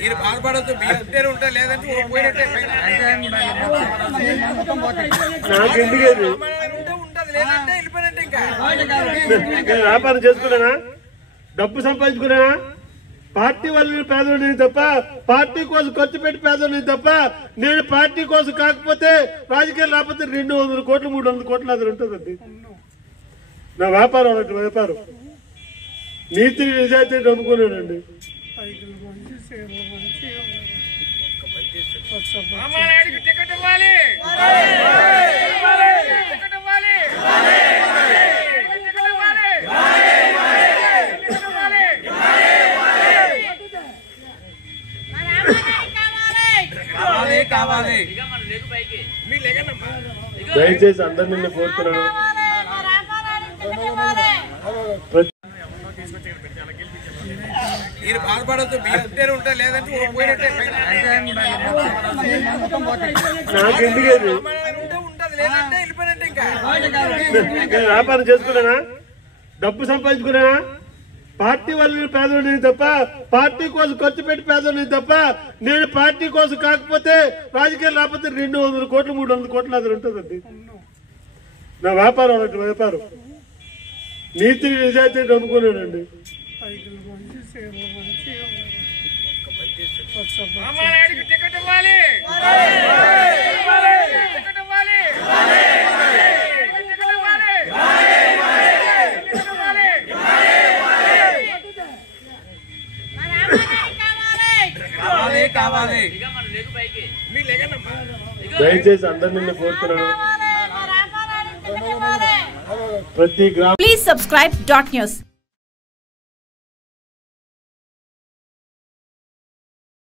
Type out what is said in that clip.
మీరు బాధపడద్దు, మీ ఉంటేనే ఉంటా, లేదంటే పోయినట్టే ఉంటది, లేదంటే వెళ్ళిపోయినట్టే. ఇంకా వ్యాపారం చేసుకున్నానా, డబ్బు సంపాదించుకున్నానా, పార్టీ వల్ల పేదవాడిని తప్ప, పార్టీ కోసం ఖర్చు పెట్టి పేదవాడిని తప్ప, నేను పార్టీ కోసం కాకపోతే రాజకీయాలు రాకపోతే 200 కోట్లు 300 కోట్లు అది ఉంటుందండి. నా వ్యాపారం అలాంటి వ్యాపారం, నీతి నిజాయితీ నమ్ముకున్నానండి. టికెట్ ఇవ్వాలి. దయచేసి అందరినీ నేను కోరుతున్నాను. మీరు బాధపడద్దు, మీ ఉంటేనే ఉంటా, లేదంటే పోయినట్టే ఉంటది, లేదంటే వెళ్ళిపోయినట్టే. ఇంకా వ్యాపారం చేసుకున్నానా, డబ్బు సంపాదించుకున్నానా, పార్టీ వల్ల పేదవాడిని తప్ప, పార్టీ కోసం ఖర్చు పెట్టి పేదవాడిని తప్ప, నేను పార్టీ కోసం కాకపోతే రాజకీయాలు రాకపోతే 200 కోట్లు 300 కోట్లు అది ఉంటుందండి. నా వ్యాపారం అలాంటి వ్యాపారం, నీతి నిజాయితీ నమ్ముకున్నానండి. టికెట్ ఇవ్వాలి. దయచేసి అందరినీ నేను కోరుతున్నాను. ప్రతి గ్రామం ప్లీజ్ సబ్స్క్రైబ్ .న్యూస్.